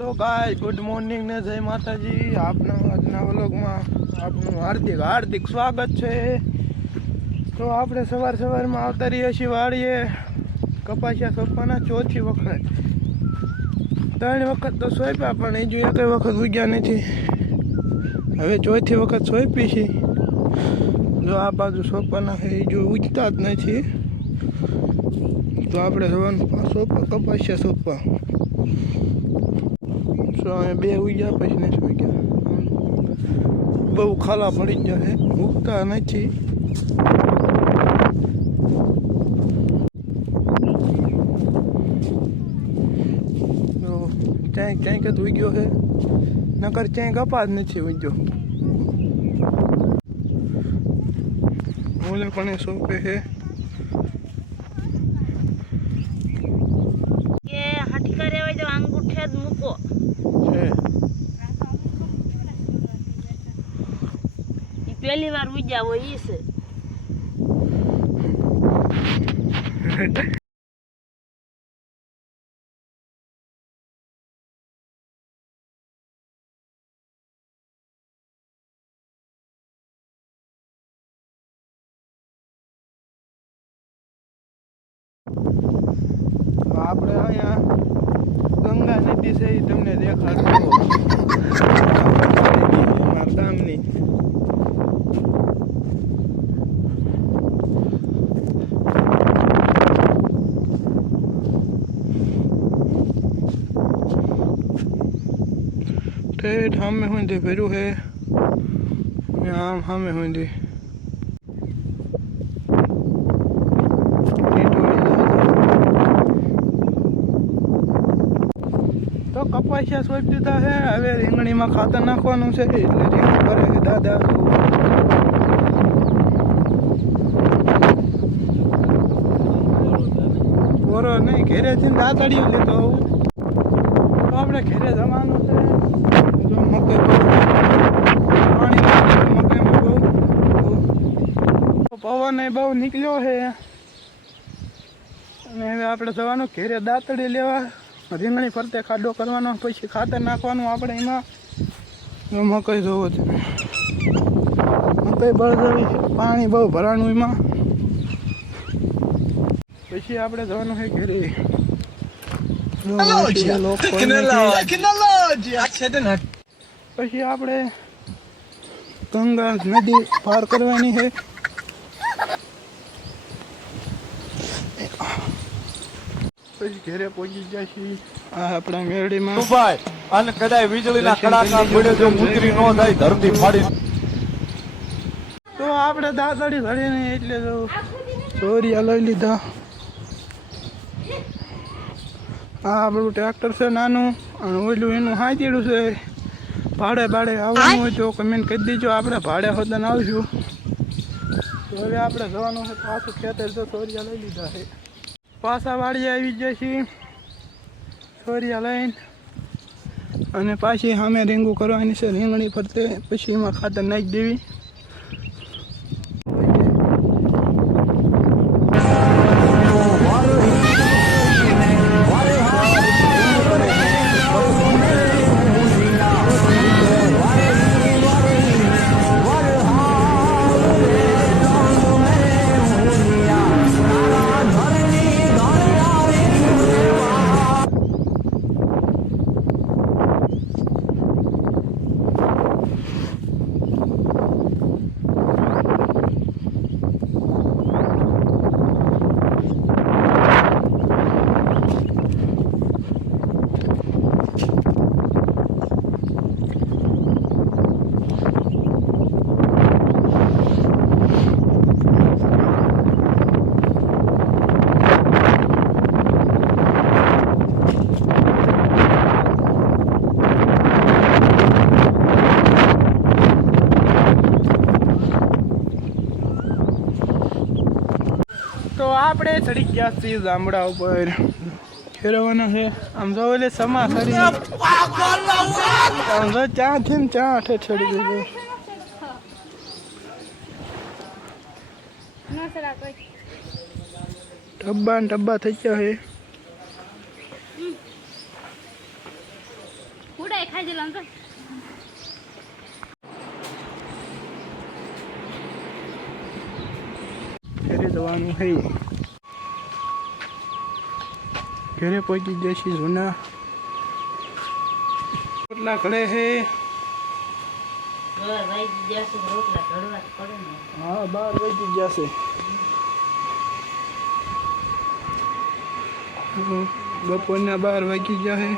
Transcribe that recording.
Hello ગાય good morning ને જય માતાજી. આપના આજના વ્લોગમાં આપનું હાર્દિક હાર્દિક સ્વાગત છે. તો આપણે સવાર સવારમાં આવતા રહીએ છીએ વાળીએ કપાસિયા સોંપવાના ચોથી વખત. ત્રણ વખત તો સોંપ્યા, પણ એ જો કઈ વખત ઉગ્યા નથી. હવે ચોથી વખત સોંપી છે. જો આ બાજુ સોંપવાના છે એ જો ઉગતા જ નથી. તો આપણે જવાનું સોંપવા, કપાસિયા સોંપવા. સો અમે બે ઉગ્યા પછી નથી ઉગ્યા બહુ ખાલા પડી ગયા છે, ઉગતા નથી. તો ક્યાંય ક્યાંક જ ઉગ્યો છે, નકર ક્યાંય કપા જ નથી ઉગ્યો. ઓલે પણ સોંપે છે. જ મૂકો પહેલી વાર ઉજ્યા હોય ઈ છે આપણે અહીંયા ગંગા નદી છે એ તમને દેખાડતો અમારા ગામની ભર્યું છે ને આમ સામે સુધી તો કપાસિયા સોંપી દીધા છે. હવે રીંગણીમાં ખાતર નાખવાનું છે. એટલે રીંગણ કરે છે દાદા પોરો નહીં, ઘેરે છે દાતાડી આવું. તો આપણે ઘેરે જવાનું છે. જો મકે પાણી મકે. પવન એ બહુ નીકળ્યો છે. અને હવે આપણે જવાનું ઘેરે દાંતડી લેવા. રીંગણી ફરતે ખાડો કરવાનો પછી ખાતર નાખવાનું આપણે એમાં. મકાઈ જોવો છે મકાઈ બળદવી પાણી બહુ ભરાણું એમાં. પછી આપણે જવાનું છે ઘેરે. પછી આપણે ગંગા નદી પાર કરવાની છે. પછી ઘરે પહોંચી છીએ. આ આપણા મેરડીમાં. ભાઈ અને કદાચ વીજળીના કડાકા પડે જો મુદ્રી નો થાય ધરતી ફાડી તો આપણે દાદાડી ધડીને એટલે તો ચોરિયા લઈ લીધા. આ આપણું ટ્રેક્ટર છે નાનું અને ઓલું એનું હાંચેડું છે. ભાડે ભાડે આવવાનું હોય તો કમેન્ટ કરી દેજો. આપણે ભાડે હોદન આવશું. તો હવે આપણે જવાનું છે પાછું ખેતર તો ચોરિયા લઈ લીધા છે. પાછા વાળી આવી જાય છીએ ચોરિયા લઈને. અને પાછી સામે રીંગું કરવાની છે. રીંગણી ફરતે પછી એમાં ખાતર નાખી દેવી. આપણે ચડી ગયા છીએ ગામડા ઉપર. ફેરવવાનો છે. આમ જો એટલે સમા ખરી. આમ જો ચાથી ને ચા આઠે ચડી ગયું ડબ્બા ને ડબ્બા થઈ ગયા છે. તો ઘરે જવાનું છે. ઘરે પહોંચી જૂના. ઘડે છે. ઘર રોટલા ઘડવા તો હા બાર વાગી જશે બપોરના બાર વાગી જશે